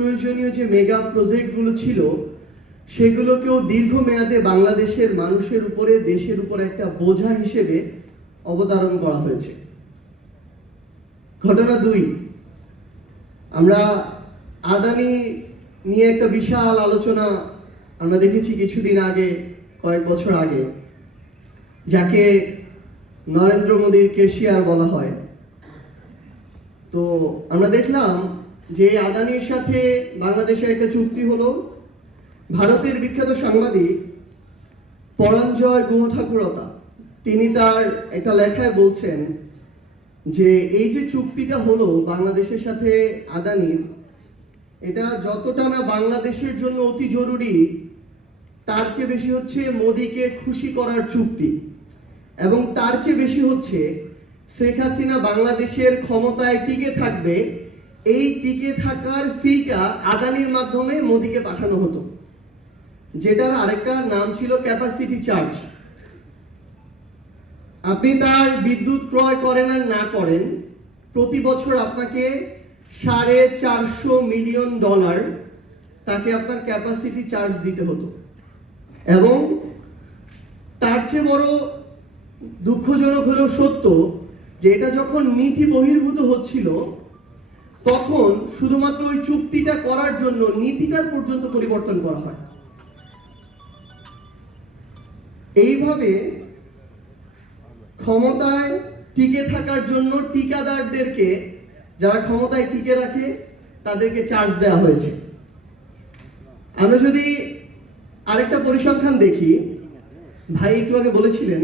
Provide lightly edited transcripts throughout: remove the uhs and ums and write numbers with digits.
প্রয়োজনীয় যে মেগা প্রজেক্টগুলো ছিল সেগুলোকেও দীর্ঘমেয়াদে বাংলাদেশের মানুষের উপরে, দেশের উপরে একটা বোঝা হিসেবে অবতারণ করা হয়েছে। ঘটনা 2, আমরা আদানি নিয়ে একটা বিশাল আলোচনা আমরা দেখেছি কিছুদিন আগে, কয়েক বছর আগে, যাকে নরেন্দ্র মোদীর কেশিয়ার বলা হয়। তো আমরা দেখলাম যে আদানির সাথে বাংলাদেশের একটা চুক্তি হলো। ভারতের বিখ্যাত সাংবাদিক পরঞ্জয় গুহ ঠাকুরতা তিনি তার একটা লেখায় বলছেন যে এই যে চুক্তিটা হলো বাংলাদেশের সাথে আদানির, এটা যতটা না বাংলাদেশের জন্য অতি জরুরি, তার চেয়ে বেশি হচ্ছে মোদীকে খুশি করার চুক্তি, এবং তার চেয়ে বেশি হচ্ছে শেখ হাসিনা বাংলাদেশের ক্ষমতায় টিকে থাকবে, এই টিকে থাকার ফিটা আদানির মাধ্যমে মোদীকে পাঠানো হতো, যেটার আরেকটা নাম ছিল ক্যাপাসিটি চার্জ। আপনি তার বিদ্যুৎ ক্রয় করেন আর না করেন, প্রতি বছর আপনাকে $450 মিলিয়ন তাকে আপনার ক্যাপাসিটি চার্জ দিতে হতো। এবং তার চেয়ে বড় দুঃখজনক হলেও সত্য যে এটা যখন নীতি বহির্ভূত হচ্ছিল, তখন শুধুমাত্র ওই চুক্তিটা করার জন্য নীতিটার পর্যন্ত পরিবর্তন করা হয়। এইভাবে ক্ষমতায় টিকে থাকার জন্য ঠিকাদারদেরকে, যারা ক্ষমতায় টিকে রাখে, তাদেরকে চার্জ দেওয়া হয়েছে। আমরা যদি আরেকটা পরিসংখ্যান দেখি, ভাই একটু আগে বলেছিলেন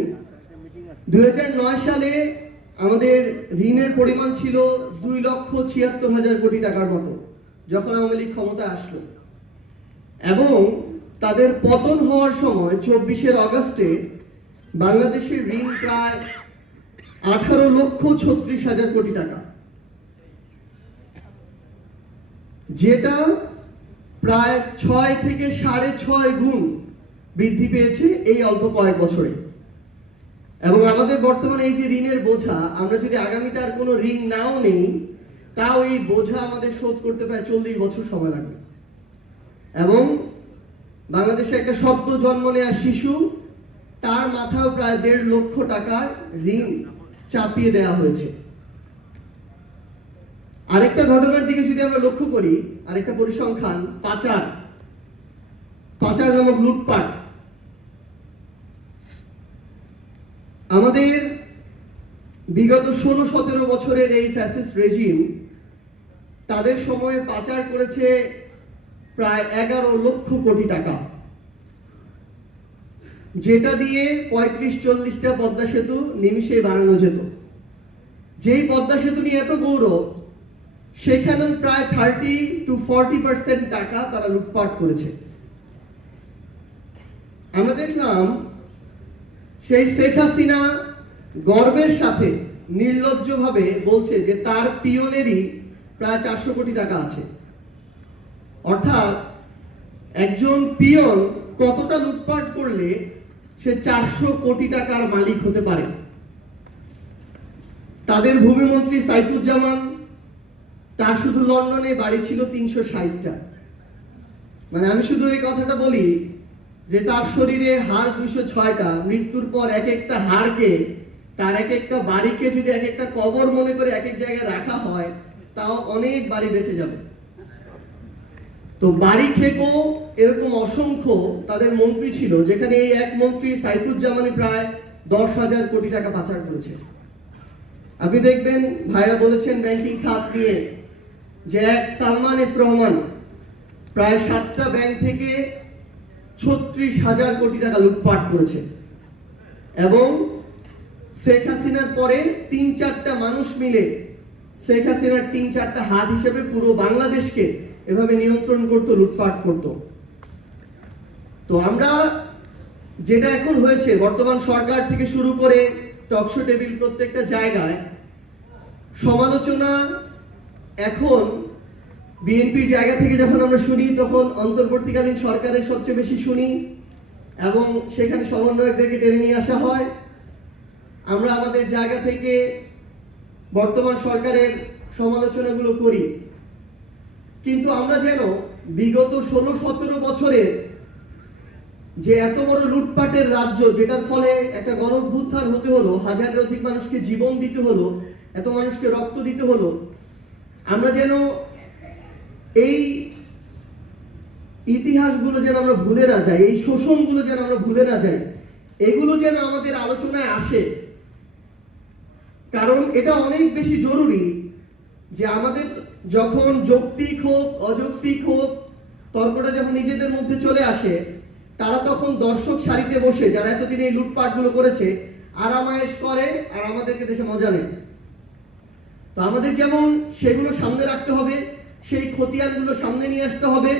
2009 সালে আমাদের ঋণের পরিমাণ ছিল 2,76,000 কোটি টাকার মতো, যখন আওয়ামী লীগ ক্ষমতায় আসলো। এবং তাদের পতন হওয়ার সময় 24 আগস্টে বাংলাদেশের ঋণ প্রায় 18,36,000 কোটি টাকা, যেটা প্রায় 6 থেকে 6.5 গুণ বৃদ্ধি পেয়েছে এই অল্প কয়েক বছরে। এবং আমাদের বর্তমানে এই যে ঋণের বোঝা, আমরা যদি আগামীতে আর কোনো ঋণ নাও নেই, তাও এই বোঝা আমাদের শোধ করতে প্রায় 40 বছর সময় লাগবে। এবং বাংলাদেশে একটা সদ্য জন্ম নেওয়া শিশু, তার মাথাও প্রায় 1.5 লক্ষ টাকার ঋণ চাপিয়ে দেওয়া হয়েছে। আরেকটা ঘটনার দিকে যদি আমরা লক্ষ্য করি, আরেকটা পরিসংখ্যান, পাচার নামক লুটপাট। আমাদের বিগত 16-17 বছরের এই ফ্যাসিস্ট রেজিম তাদের সময়ে পাচার করেছে প্রায় 11 লক্ষ কোটি টাকা, যেটা দিয়ে 35-40টা পদ্মা সেতু নিমিষে বানানো যেত। যেই পদ্মা সেতু নিয়ে এত গৌরব, সেখানেও প্রায় 30-40% টাকা তারা লুটপাট করেছে। আমরা দেখলাম সেই শেখ হাসিনা গর্বের সাথে নির্লজ্জভাবে বলছে যে তার পিয়নেরই প্রায় 400 কোটি টাকা আছে। অর্থাৎ একজন পিয়ন কতটা লুটপাট করলে সে 400 কোটি টাকার মালিক হতে পারে। তাদের ভূমিমন্ত্রী সাইফুজ্জামান, তার শুধু লন্ডনে বাড়ি ছিল 360টা। মানে আমি শুধু এই কথাটা বলি যে তার শরীরে হাড় 206টা, মৃত্যুর পর এক একটা হাড়কে, তার এক একটা বাড়িকে যদি এক একটা কবর মনে করে এক এক জায়গায় রাখা হয়, তাও অনেক বাড়ি বেঁচে যাবে। তো বাড়ি খেকো এরকম অসংখ্য তাদের মন্ত্রী ছিল, যেখানে এই এক মন্ত্রী সাইফুজ্জামানি প্রায় 10,000 কোটি টাকা পাচার করেছে। আপনি দেখবেন ভাইরা বলেছেন ব্যাংকিং খাত নিয়ে যে এক সালমান এফ রহমান প্রায় 7টা ব্যাংক থেকে 36,000 কোটি টাকা লুটপাট করেছে। এবং শেখ হাসিনার পরে 3-4টা মানুষ মিলে শেখ হাসিনার 3-4টা হাত হিসেবে পুরো বাংলাদেশকে এভাবে নিয়ন্ত্রণ করতো, লুটপাট করতো। তো আমরা যেটা এখন হয়েছে, বর্তমান সরকার থেকে শুরু করে টকশো টেবিল, প্রত্যেকটা জায়গায় সমালোচনা এখন বিএনপির জায়গা থেকে যখন আমরা শুনি, তখন অন্তর্বর্তীকালীন সরকারের সবচেয়ে বেশি শুনি, এবং সেখানে সমন্বয়কদেরকে টেনে নিয়ে আসা হয়। আমরা আমাদের জায়গা থেকে বর্তমান সরকারের সমালোচনাগুলো করি, কিন্তু আমরা যেন বিগত 16-17 বছরের যে এত বড় লুটপাটের রাজ্য, যেটার ফলে একটা গণঅভ্যুত্থান হতে হলো, হাজারের অধিক মানুষকে জীবন দিতে হলো, এত মানুষকে রক্ত দিতে হলো, আমরা যেন এই ইতিহাসগুলো যেন আমরা ভুলে না যাই, এই শোষণগুলো যেন আমরা ভুলে না যাই, এগুলো যেন আমাদের আলোচনায় আসে। কারণ এটা অনেক বেশি জরুরি যে আমাদের যখন যৌক্তিক হোক অযৌক্তিক হোক তর্কটা যখন নিজেদের মধ্যে চলে আসে, তারা তখন দর্শক সারিতে বসে যারা এতদিন এই লুটপাটগুলো করেছে আরামায়েশ করে আর আমাদেরকে দেখে মজা নেয়। তো আমাদের যেমন সেগুলো সামনে রাখতে হবে, সেই খতিয়ানগুলো সামনে নিয়ে আসতে হবে,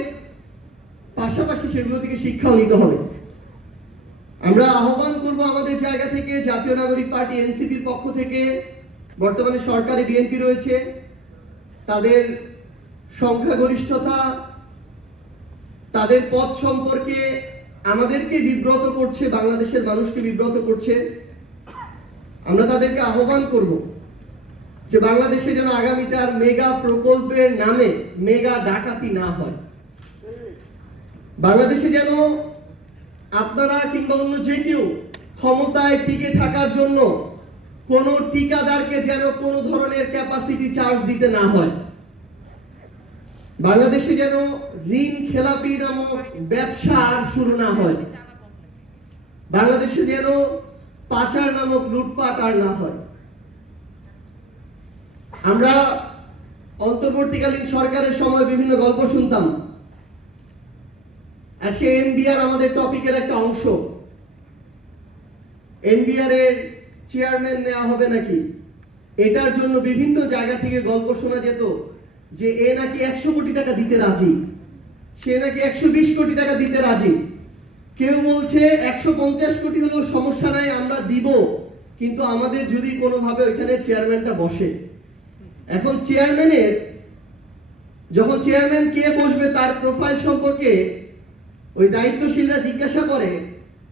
পাশাপাশি সেগুলো থেকে শিক্ষাও নিতে হবে। আমরা আহ্বান করব আমাদের জায়গা থেকে, জাতীয় নাগরিক পার্টি এনসিপির পক্ষ থেকে, বর্তমানে সরকারে বিএনপি রয়েছে, তাদের সংখ্যাগরিষ্ঠতা, তাদের পথ সম্পর্কে আমাদেরকে বিব্রত করছে, বাংলাদেশের মানুষকে বিব্রত করছে। আমরা তাদেরকে আহ্বান করব যে বাংলাদেশে যেন আগামীতে আর মেগা প্রকল্পের নামে মেগা ডাকাতি না হয়। বাংলাদেশে যেন আপনারা কিংবা অন্য যে কেউ ক্ষমতায় টিকে থাকার জন্য কোনো ঠিকাদারকে যেন কোনো ধরনের ক্যাপাসিটি চার্জ দিতে না হয়। বাংলাদেশে যেন ঋণ খেলাপি নামক ব্যবসা আর শুরু না হয়। বাংলাদেশে যেন পাচার নামক লুটপাট আর না হয়। আমরা অন্তর্বর্তীকালীন সরকারের সময় বিভিন্ন গল্প শুনতাম। আজকে এনবিআর আমাদের টপিকের একটা অংশ। এনবিআর এর চেয়ারম্যান নেওয়া হবে নাকি, এটার জন্য বিভিন্ন জায়গা থেকে গল্প শোনা যেত যে এ নাকি 100 কোটি টাকা দিতে রাজি, সে নাকি 120 কোটি টাকা দিতে রাজি। কেউ বলছে 150 কোটি হলেও সমস্যা নাই, আমরা দিব, কিন্তু আমাদের যদি কোনোভাবে ওইখানে চেয়ারম্যানটা বসে। এখন যখন চেয়ারম্যান কে বসবে তার প্রোফাইল সম্পর্কে ওই দায়িত্বশীলরা জিজ্ঞাসা করে,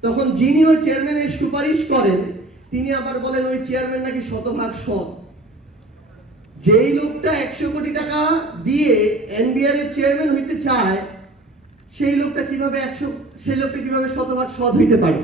তখন যিনি ওই চেয়ারম্যানের সুপারিশ করেন তিনি আবার বলেন ওই চেয়ারম্যান নাকি শতভাগ সৎ। যেই লোকটা 100 কোটি টাকা দিয়ে এনবিআর এর চেয়ারম্যান হইতে চায়, সেই লোকটা কিভাবে শতভাগ সৎ হইতে পারে?